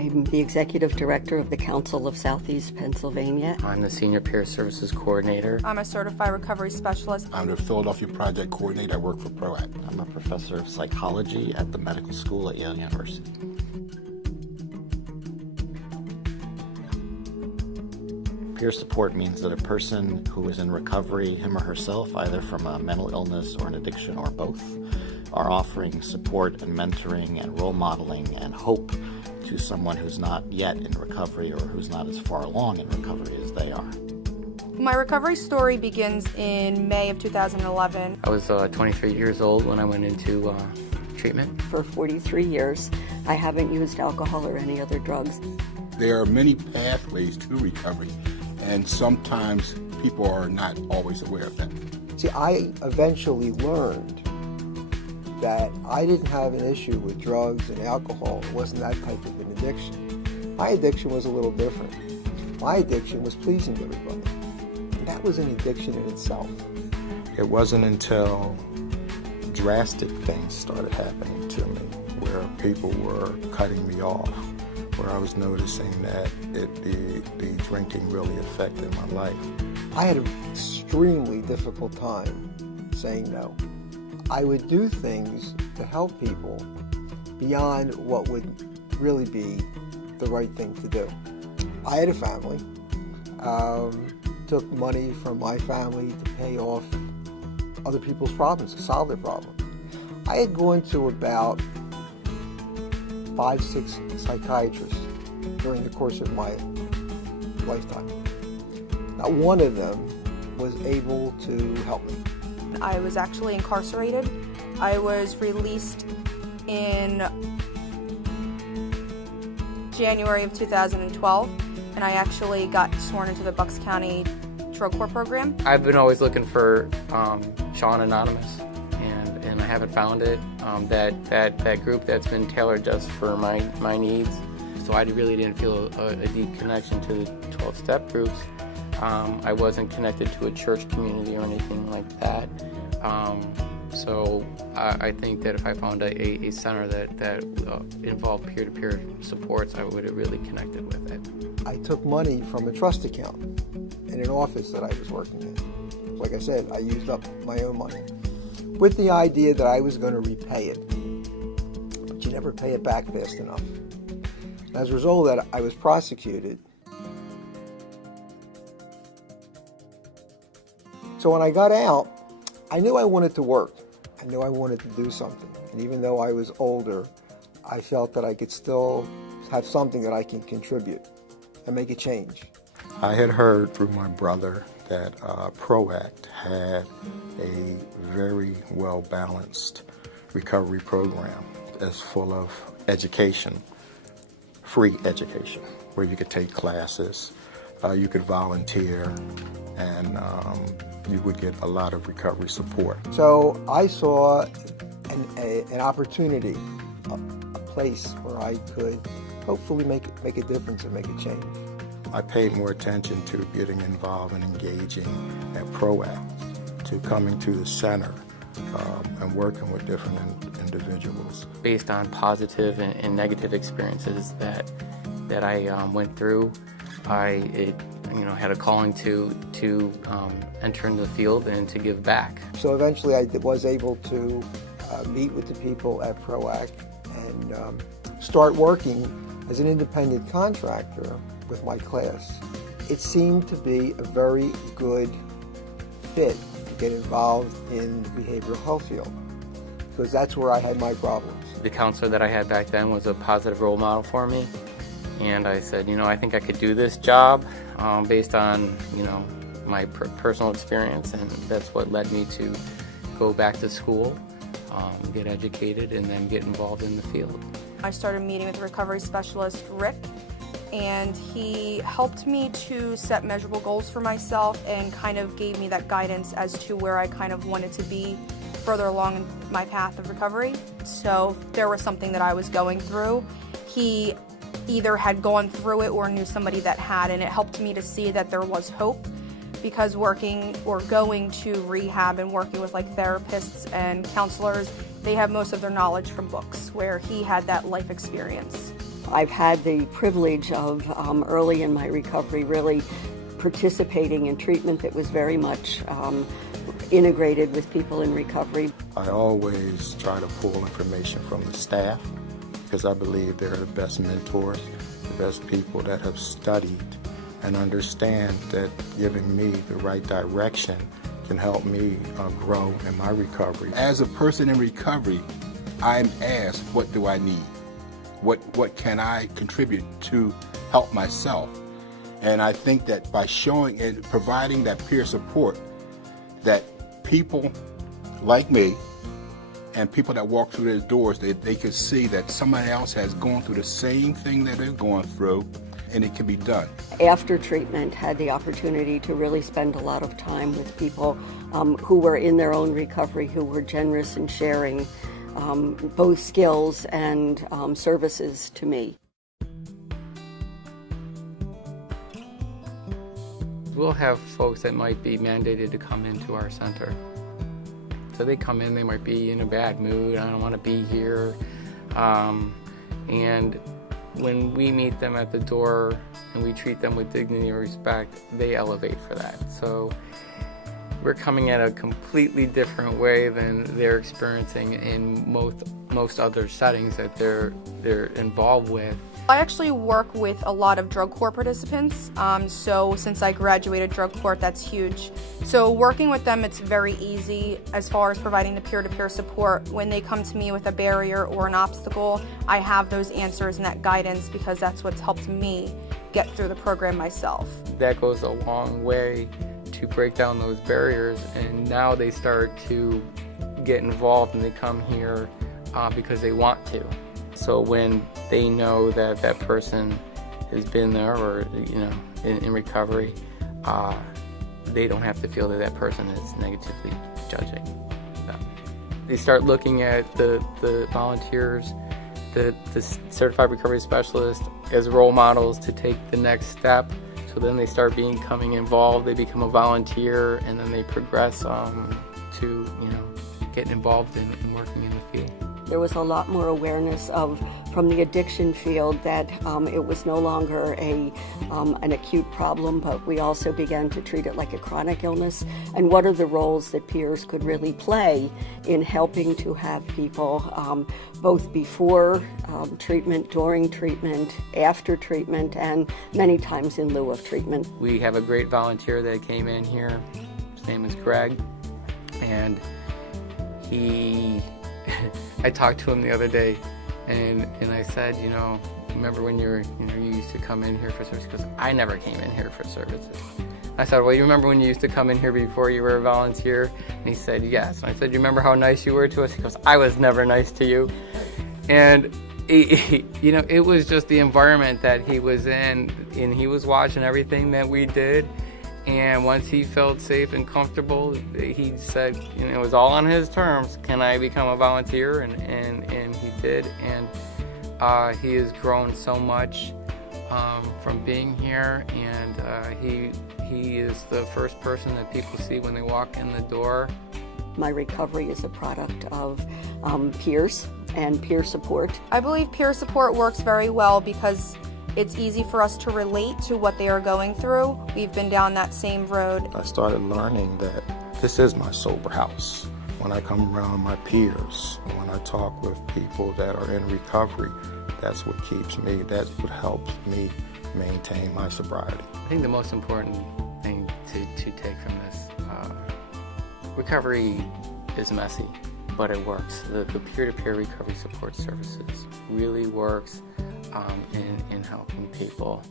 I'm the Executive Director of the Council of Southeast Pennsylvania. I'm the Senior Peer Services Coordinator. I'm a Certified Recovery Specialist. I'm the Philadelphia Project Coordinator. I work for PROACT. I'm a Professor of Psychology at the Medical School at Yale University. Peer support means that a person who is in recovery, him or herself, either from a mental illness or an addiction or both, are offering support and mentoring and role modeling and hope to someone who's not yet in recovery or who's not as far along in recovery as they are. My recovery story begins in May of 2011. I was 23 years old when I went into treatment. For 43 years, I haven't used alcohol or any other drugs. There are many pathways to recovery, and sometimes people are not always aware of that. See, I eventually learned that I didn't have an issue with drugs and alcohol. It wasn't that type of an addiction. My addiction was a little different. My addiction was pleasing everybody. And that was an addiction in itself. It wasn't until drastic things started happening to me, where people were cutting me off, where I was noticing that the drinking really affected my life. I had an extremely difficult time saying no. I would do things to help people beyond what would really be the right thing to do. I had a family, took money from my family to pay off other people's problems, to solve their problems. I had gone to about 5-6 psychiatrists during the course of my lifetime. Not one of them was able to help me. I was actually incarcerated. I was released in January of 2012, and I actually got sworn into the Bucks County Drug Court program. I've been always looking for Sean Anonymous, and I haven't found it. That group that's been tailored just for my needs. So I really didn't feel a deep connection to the 12-step groups. I wasn't connected to a church community or anything like that. So I think that if I found a center that involved peer-to-peer supports, I would have really connected with it. I took money from a trust account in an office that I was working in. Like I said, I used up my own money with the idea that I was going to repay it. But you never pay it back fast enough. As a result of that, I was prosecuted. So when I got out, I knew I wanted to work. I knew I wanted to do something. And even though I was older, I felt that I could still have something that I can contribute and make a change. I had heard through my brother that PROACT had a very well-balanced recovery program that's full of education, free education, where you could take classes, you could volunteer, and you would get a lot of recovery support. So I saw an opportunity, a place where I could hopefully make a difference and make a change. I paid more attention to getting involved and engaging at PROACT, to coming to the center and working with different individuals. Based on positive and negative experiences that I went through, I had a calling to enter into the field and to give back. So eventually I was able to meet with the people at PROACT and start working as an independent contractor with my class. It seemed to be a very good fit to get involved in the behavioral health field, because that's where I had my problems. The counselor that I had back then was a positive role model for me, and I said, I think I could do this job based on, my personal experience, and that's what led me to go back to school, get educated, and then get involved in the field. I started meeting with recovery specialist Rick, and he helped me to set measurable goals for myself and kind of gave me that guidance as to where I kind of wanted to be further along in my path of recovery. So if there was something that I was going through, he either had gone through it or knew somebody that had, and it helped me to see that there was hope, because working or going to rehab and working with like therapists and counselors, they have most of their knowledge from books, where he had that life experience. I've had the privilege of early in my recovery really participating in treatment that was very much integrated with people in recovery. I always try to pull information from the staff because I believe they're the best mentors, the best people that have studied and understand that giving me the right direction can help me grow in my recovery. As a person in recovery, I'm asked, what do I need? What can I contribute to help myself? And I think that by showing and providing that peer support, that people like me and people that walk through those doors, they could see that somebody else has gone through the same thing that they're going through, and it can be done. After treatment, had the opportunity to really spend a lot of time with people who were in their own recovery, who were generous in sharing both skills and services to me. We'll have folks that might be mandated to come into our center. So they come in, they might be in a bad mood, I don't want to be here. And when we meet them at the door and we treat them with dignity and respect, they elevate for that. So we're coming at a completely different way than they're experiencing in most other settings that they're involved with. I actually work with a lot of drug court participants, so since I graduated drug court, that's huge. So working with them, it's very easy as far as providing the peer-to-peer support. When they come to me with a barrier or an obstacle, I have those answers and that guidance because that's what's helped me get through the program myself. That goes a long way to break down those barriers, and now they start to get involved and they come here because they want to. So when they know that that person has been there or in recovery, they don't have to feel that that person is negatively judging them. They start looking at the volunteers, the certified recovery specialists as role models to take the next step. So then they start becoming involved, they become a volunteer, and then they progress to getting involved in working in the field. There was a lot more awareness from the addiction field that it was no longer an acute problem, but we also began to treat it like a chronic illness. And what are the roles that peers could really play in helping to have people both before treatment, during treatment, after treatment, and many times in lieu of treatment. We have a great volunteer that came in here. His name is Greg, and I talked to him the other day, and I said, remember when you used to come in here for services? He goes, I never came in here for services. I said, well, you remember when you used to come in here before you were a volunteer? And he said, yes. And I said, you remember how nice you were to us? He goes, I was never nice to you. And it was just the environment that he was in, and he was watching everything that we did. And once he felt safe and comfortable, he said, it was all on his terms. Can I become a volunteer? And he did. And he has grown so much from being here. And he is the first person that people see when they walk in the door. My recovery is a product of peers and peer support. I believe peer support works very well because it's easy for us to relate to what they are going through. We've been down that same road. I started learning that this is my sober house. When I come around my peers, when I talk with people that are in recovery, that's what keeps me, that's what helps me maintain my sobriety. I think the most important thing to take from this, recovery is messy, but it works. The peer-to-peer recovery support services really works in helping people.